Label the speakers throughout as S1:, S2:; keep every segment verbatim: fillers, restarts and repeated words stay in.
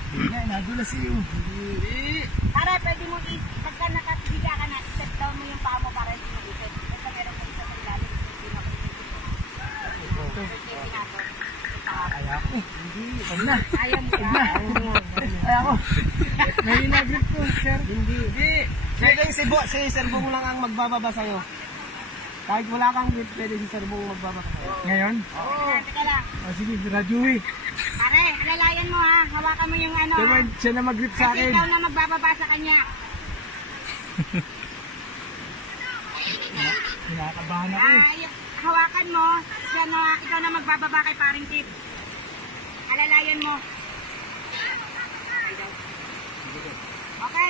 S1: Yan, nadulas iyo.
S2: Hindi.
S3: Para pwede mo, i- pagka nakapiga ka na, step down mo yung paa mo para hindi mo isip. Basta meron ka isa sa ilalim, hindi mo
S1: Kaya ko. Hindi. Huwag na.
S3: Ayaw mo
S1: Huwag na. Kaya ko. May nagrip ko, sir. Hindi.
S2: Hindi. Pwede si, Bo, si Sir Bong lang ang magbababa sa'yo. Kahit wala kang grip, pwede si Sir Bong magbababa sa'yo.
S1: Ngayon?
S3: Oo, teka lang.
S1: O sige, radyo eh.
S3: Pare, alalayan mo ha. Hawakan mo yung ano.
S1: Siya,
S3: ha?
S1: man- siya na mag-grip sa
S3: Kasi
S1: akin.
S3: ikaw na magbababa sa kanya.
S1: Kinakabahan ako eh.
S3: Ay, hawakan mo. Siya na, ikaw na magbababa kay paring tip. Alalayan mo. Okay.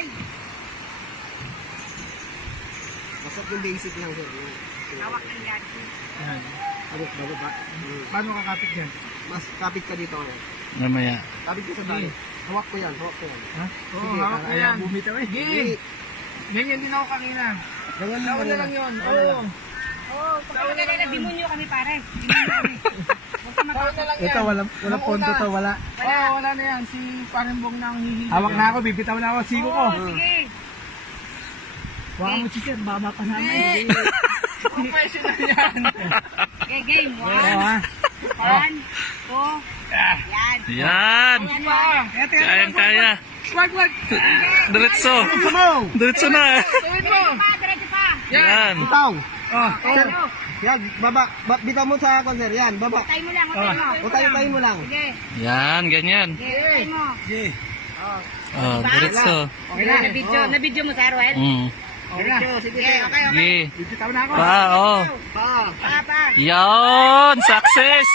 S2: Basta yung basic lang, Sir.
S3: Hawak ng yan.
S1: Yan.
S2: Ano, bababa. Hmm.
S1: Paano kakapit yan?
S2: Mas kapit ka dito ngayon.
S4: Mamaya.
S2: Kapit ka sa bali. Hawak ko yan, hawak ko yan.
S1: Ha? Oo,
S2: Sige,
S1: hawak ko
S2: ayaw
S1: yan.
S2: bumitaw eh.
S1: Sige. Ganyan din ako kanina.
S2: Ganyan
S1: Nauna
S2: lang
S1: lang yun.
S2: Nauna
S1: Oo.
S2: lang.
S3: Oo, pagkakalala, demonyo kami pare. Demonyo kami. Huwag ka
S1: Nauna
S3: mag-
S1: lang yan.
S2: Ito, walang, walang
S1: Nung
S2: ponto
S1: una.
S2: to, wala.
S1: Oo, oh, wala na yan. Si Parimbong na ang hihilig. Hawak na ako, bibitaw na ako. Sigo ko.
S3: Oo, sige.
S1: Baka mo si sir, baba pa namin.
S3: Hindi.
S1: Professional yan.
S3: Okay, game.
S1: Oo
S3: One,
S1: ha.
S3: one, two, yan.
S4: Yan.
S1: Ayan pa.
S4: Kayang kaya.
S1: Wag, wag.
S4: Diretso.
S2: Sumaw!
S4: Diretso na.
S1: Tuwid mo.
S3: Diretso pa, diretso pa.
S4: Yan.
S2: Bitaw!
S1: Oh,
S2: Sir, yan, baba. Ba, bitaw mo sa akin, Sir. Yan, baba.
S3: Utay mo lang, utay mo.
S2: Utay-utay mo lang.
S3: Sige,
S4: Yan, ganyan.
S3: sige, utay mo.
S1: Sige.
S4: Oh, diretso.
S3: Okay na, na-video, na-video mo sa Arwel?
S4: Mm.
S1: Okay na.
S2: Sige, sige,
S3: Okay,
S2: Sir.
S3: okay, okay.
S4: Sige.
S1: Bibitaw na ako.
S4: Pa, oh.
S2: Pa.
S3: Pa, pa.
S4: Yan, success.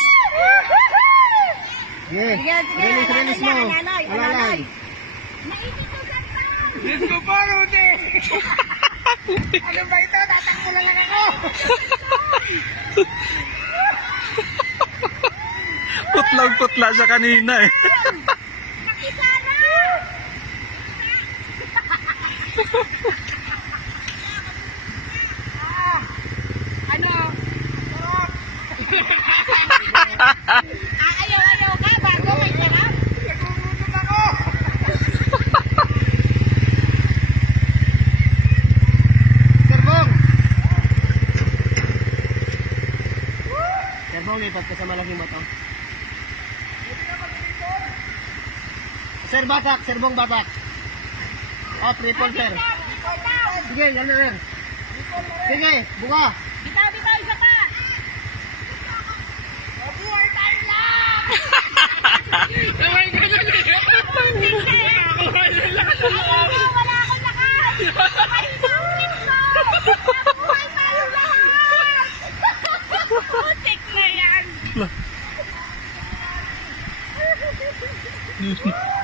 S2: Sige.
S3: Sige, sige,
S2: Release, release mo.
S3: alalay, alalay,
S2: Alalay.
S3: alalay. Naipit ko sa saan.
S1: Let's go pa, Rudy. Ano ba ito? Tatakbo na lang ako.
S4: Putlang-putla siya kanina eh.
S3: Nakisana! Ah, ano? Ah, ayaw, ayaw ka bago may sarap?
S1: Nagugutom ako.
S2: Sir Bong! Sir Bong, lipat ka sa malaking bato. Sir Batak, Sir Bong Batak. Oh, triple, Sir. Sige, yan na, Sir. Sige, buka.
S3: Bitaw, bitaw, isa pa! Mabuhay tayo lang!
S1: Kamay ka na
S3: Ako, wala akong lakas! Mahina ko! Mabuhay tayo lahat! Putik na yan!